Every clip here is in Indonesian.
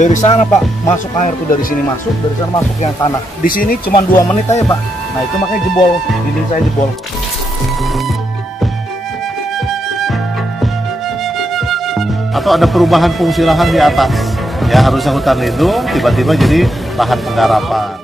Dari sana Pak, masuk air tuh dari sini masuk, dari sana masuk yang tanah. Di sini cuma 2 menit aja Pak. Nah itu makanya jebol, dinding saya jebol. Atau ada perubahan fungsi lahan di atas. Ya harusnya hutan lindung, tiba-tiba jadi lahan penggarapan.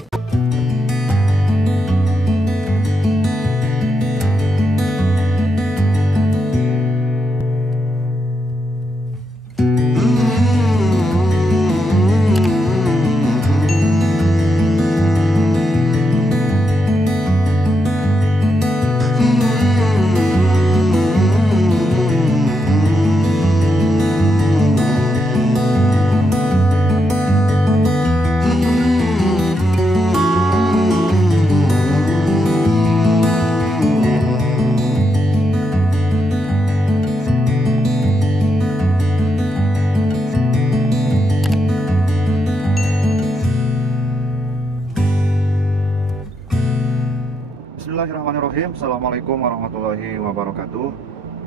Bismillahirrahmanirrahim. Assalamualaikum warahmatullahi wabarakatuh.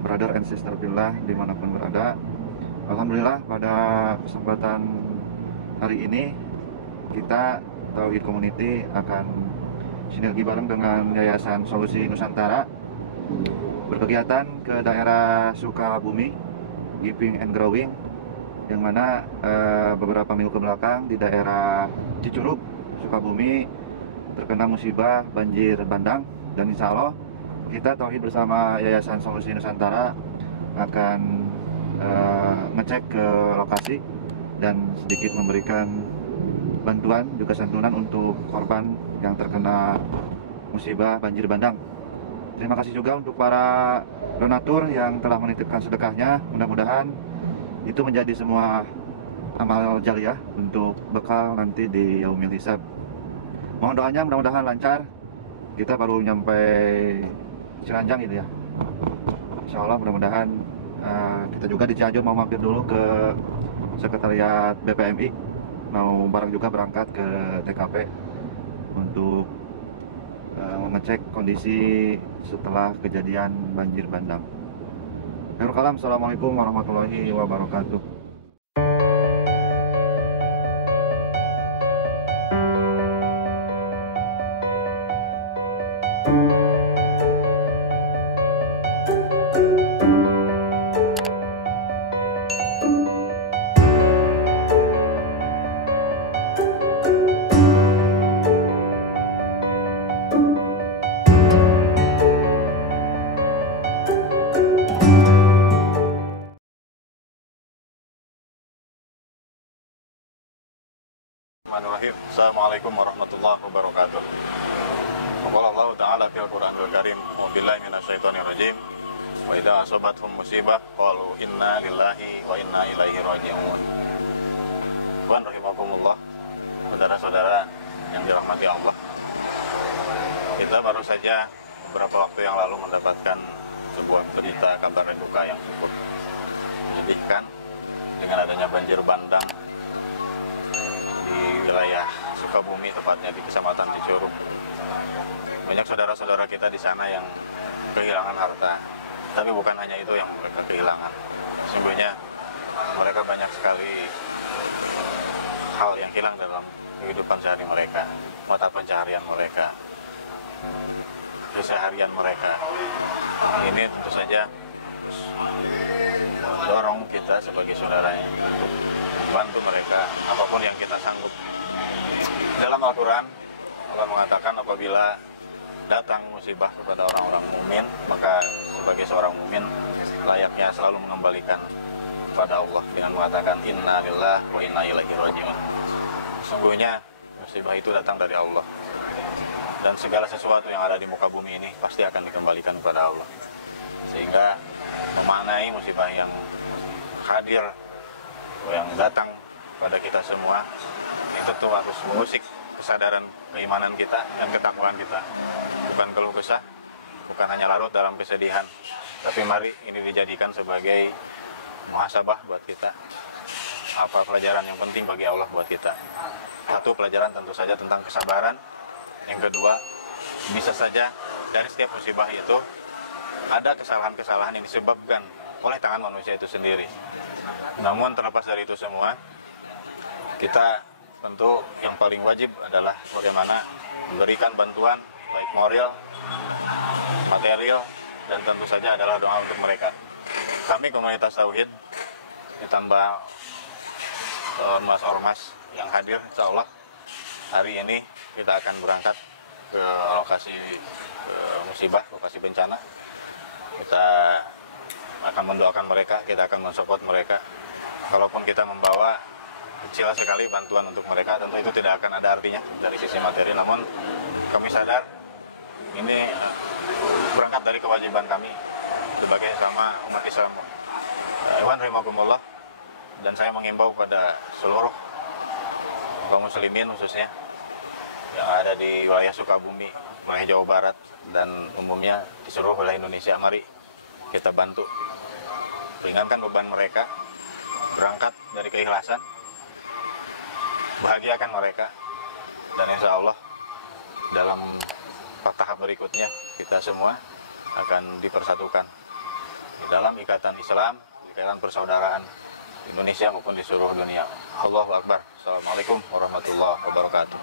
Brother and sister billah dimanapun berada, alhamdulillah pada kesempatan hari ini kita Tauhid Community akan sinergi bareng dengan Yayasan Solusi Nusantara berkegiatan ke daerah Sukabumi, Giving and Growing, yang mana beberapa minggu ke belakang di daerah Cicurug, Sukabumi terkena musibah banjir bandang. Dan insya Allah kita Tauhid bersama Yayasan Solusi Nusantara akan ngecek ke lokasi dan sedikit memberikan bantuan juga santunan untuk korban yang terkena musibah banjir bandang. Terima kasih juga untuk para donatur yang telah menitipkan sedekahnya. Mudah-mudahan itu menjadi semua amal jariah untuk bekal nanti di Yaumil Hisab. Mohon doanya mudah-mudahan lancar. Kita baru nyampe Ciranjang gitu ya. Insya Allah mudah-mudahan kita juga di Cianjur mau mampir dulu ke Sekretariat BPMI, mau bareng juga berangkat ke TKP untuk mengecek kondisi setelah kejadian banjir bandang. Assalamualaikum warahmatullahi wabarakatuh. Assalamualaikum warahmatullahi wabarakatuh. Qala Allah Ta'ala fil Qur'anil Karim, wa billahi minasyaitonir rajim. Wa idza asabathum musibah qalu inna lillahi wa inna ilaihi raji'un. Tuhan rahimakumullah, saudara-saudara yang dirahmati Allah. Kita baru saja beberapa waktu yang lalu mendapatkan sebuah berita kabar duka yang cukup menyedihkan dengan adanya banjir bandang di wilayah Sukabumi, tepatnya di Kecamatan Cicurug. Banyak saudara-saudara kita di sana yang kehilangan harta, tapi bukan hanya itu yang mereka kehilangan. Sesungguhnya mereka banyak sekali hal yang hilang dalam kehidupan sehari mereka, mata pencaharian mereka, keseharian mereka. Ini tentu saja mendorong kita sebagai saudaranya untuk bantu mereka apapun yang kita sanggup. Dalam Al-Quran Allah mengatakan apabila datang musibah kepada orang-orang mukmin, maka sebagai seorang mukmin layaknya selalu mengembalikan kepada Allah dengan mengatakan inna lillahi wa inna ilaihi raji'un. Sesungguhnya musibah itu datang dari Allah, dan segala sesuatu yang ada di muka bumi ini pasti akan dikembalikan kepada Allah. Sehingga memaknai musibah yang hadir, yang datang pada kita semua, itu tuh harus mengusik kesadaran keimanan kita dan ketakwaan kita. Bukan keluh kesah, bukan hanya larut dalam kesedihan, tapi mari ini dijadikan sebagai muhasabah buat kita. Apa pelajaran yang penting bagi Allah buat kita? Satu, pelajaran tentu saja tentang kesabaran. Yang kedua, bisa saja dari setiap musibah itu ada kesalahan-kesalahan yang disebabkan oleh tangan manusia itu sendiri. Namun terlepas dari itu semua, kita tentu yang paling wajib adalah bagaimana memberikan bantuan baik moral, material, dan tentu saja adalah doa untuk mereka. Kami komunitas Tauhid ditambah ormas-ormas yang hadir, insya Allah hari ini kita akan berangkat ke lokasi musibah, lokasi bencana. Kita akan mendoakan mereka, kita akan mensupport mereka. Kalaupun kita membawa kecil sekali bantuan untuk mereka, tentu itu tidak akan ada artinya dari sisi materi. Namun kami sadar ini berangkat dari kewajiban kami sebagai sama umat Islam. Ikhwan rahimakumullah, dan saya mengimbau pada seluruh kaum muslimin khususnya yang ada di wilayah Sukabumi, wilayah Jawa Barat, dan umumnya di seluruh wilayah Indonesia. Mari kita bantu ringankan beban mereka, berangkat dari keikhlasan, bahagiakan mereka, dan insya Allah dalam tahap berikutnya kita semua akan dipersatukan di dalam ikatan Islam, ikatan persaudaraan Indonesia maupun di seluruh dunia. Allahu Akbar. Assalamualaikum warahmatullahi wabarakatuh.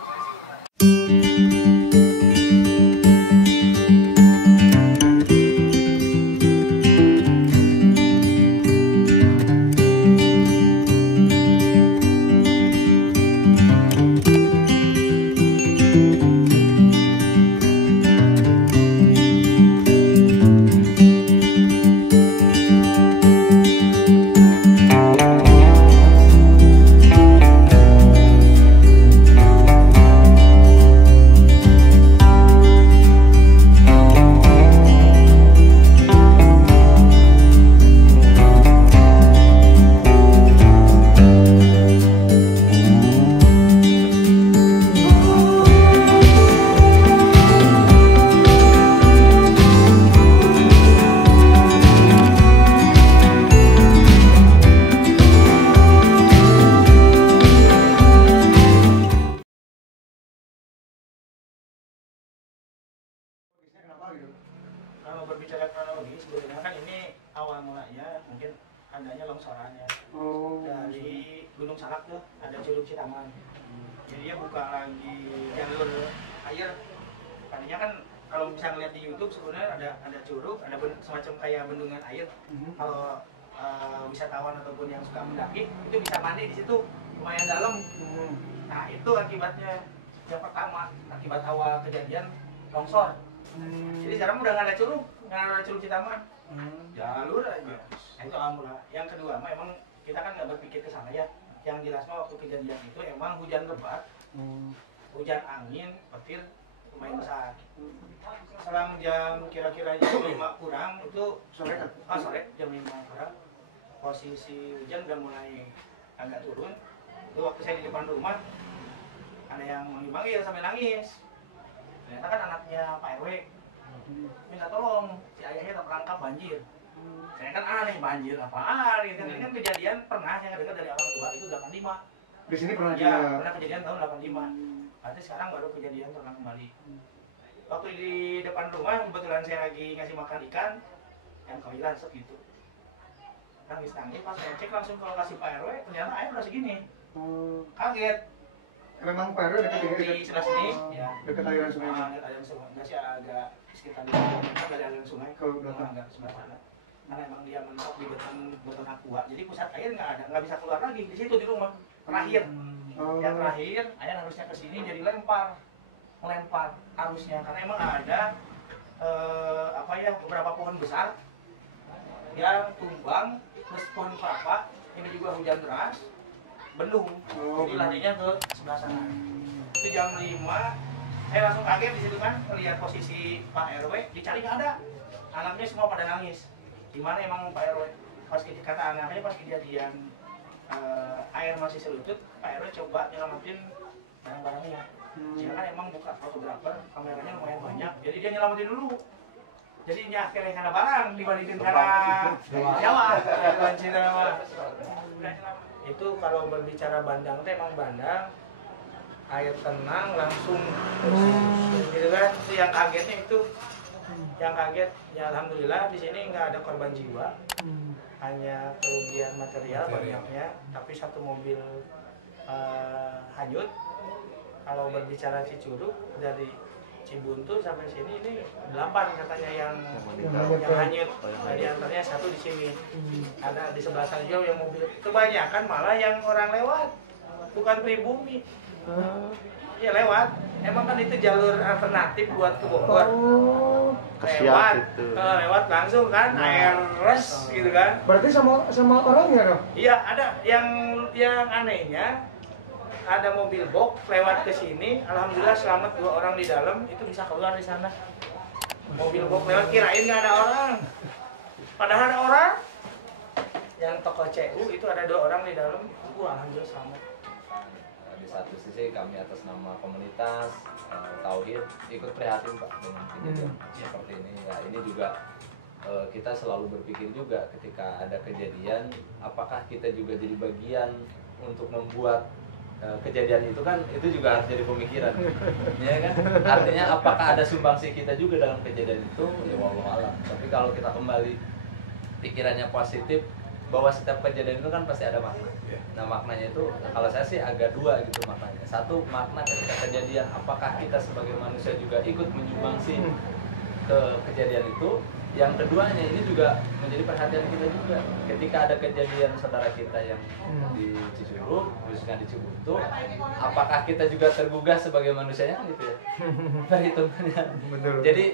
Kalau berbicara kronologi, sebenarnya kan ini awal mulanya mungkin adanya longsoran ya. Dari Gunung Salak tuh ada Curug Citaman. Jadi dia buka lagi jalur air. Tadinya kan kalau bisa ngeliat di YouTube sebenarnya ada curug, ada semacam kayak bendungan air. Kalau wisatawan ataupun yang suka mendaki itu bisa mandi di situ, lumayan dalam. Nah itu akibatnya yang pertama, akibat awal kejadian longsor. Jadi sekarang udah nggak ada curug Citaman, jalur aja. Nah, itu alhamdulillah. Yang kedua, emang kita kan nggak berpikir ke sana ya. Yang jelas mah waktu kejadian itu emang hujan lebat, hujan angin, petir lumayan besar. Selang jam kira-kira jam 5 kurang itu sore jam 5 kurang, posisi hujan udah mulai agak turun. Itu waktu saya di depan rumah ada yang manggil sambil nangis. Ternyata kan anaknya Pak RW minta tolong, si ayahnya terperangkap banjir. Saya kan aneh, banjir apaan? Ini kan kejadian pernah yang dengar dari orang tua itu 85. Di sini pernah ya, pernah kejadian tahun 85. Berarti sekarang baru kejadian terulang kembali. Waktu di depan rumah kebetulan saya lagi ngasih makan ikan, yang kehilan segitu. Nangis-nangis, pas saya cek langsung ke lokasi Pak RW, ternyata air udah segini. Kaget. Memang Pak RW dekat di sebelah sini, ya. Dekat aliran sungai. Aliran sungai, nggak sih agak sekitar 5 meter dari aliran sungai. Kalau nggak sebelah sana. Karena emang dia mentok di beton aqua, jadi pusat air nggak bisa keluar lagi di situ di rumah. Terakhir, yang terakhir air harusnya ke sini jadi melempar arusnya karena emang ada beberapa pohon besar yang tumbang, terus pohon kelapa ini juga hujan deras, bendung, jadi larinya ke sebelah sana. Itu jam 5, saya langsung kaget di situ kan, melihat posisi Pak RW, dicari nggak ada, anaknya semua pada nangis. Dimana emang Pak RW, kata anaknya pas kejadian air masih selutut, Pak RW coba nyelamatin barang-barangnya. Dia kan emang buka fotografer, kameranya lumayan banyak, jadi dia nyelamatin dulu. Jadi akhirnya karena barang dibandingin karena Jawa, itu kalau berbicara bandang itu emang bandang, air tenang langsung, gitu kan? Itu yang kagetnya itu. Yang kaget, ya alhamdulillah di sini nggak ada korban jiwa, hanya kerugian material banyaknya, tapi satu mobil hanyut. Kalau berbicara Cicurug dari Cibuntu sampai sini ini 8 katanya yang hanyut. Di antaranya 1 di sini. Ada di sebelah sana juga yang mobil. Kebanyakan malah yang orang lewat, bukan pribumi. Ya lewat. Emang kan itu jalur alternatif buat ke Bogor. Lewat, lewat langsung kan, air res gitu kan. Berarti sama orangnya dong? Iya, ada yang anehnya ada mobil box lewat ke sini, alhamdulillah selamat 2 orang di dalam, itu bisa keluar di sana. Mobil box lewat, kirain nggak ada orang, padahal ada orang. Yang toko CU itu ada 2 orang di dalam, alhamdulillah selamat. Di satu sisi kami atas nama komunitas Tauhid ikut prihatin Pak dengan kejadian seperti ini. Ya ini juga kita selalu berpikir juga ketika ada kejadian, apakah kita juga jadi bagian untuk membuat kejadian itu kan, itu juga harus jadi pemikiran, ya kan? Artinya apakah ada sumbangsi kita juga dalam kejadian itu, ya wallahu alam. Tapi kalau kita kembali pikirannya positif, bahwa setiap kejadian itu kan pasti ada makna. Nah maknanya itu, kalau saya sih agak 2 gitu maknanya. 1 makna ketika kejadian, apakah kita sebagai manusia juga ikut menyumbangsi ke kejadian itu. Yang keduanya ini juga menjadi perhatian kita juga. Ketika ada kejadian saudara kita yang di Cicurug, khususnya di Cibuntu, apakah kita juga tergugah sebagai manusianya gitu ya? Perhitungannya. Jadi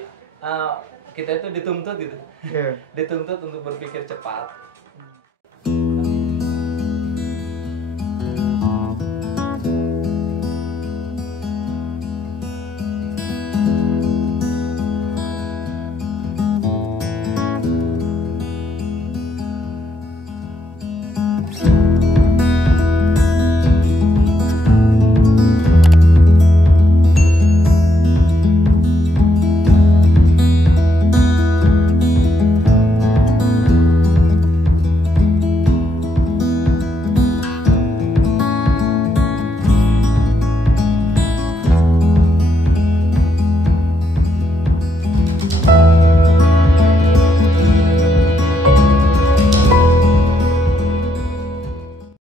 kita itu dituntut gitu, dituntut untuk berpikir cepat,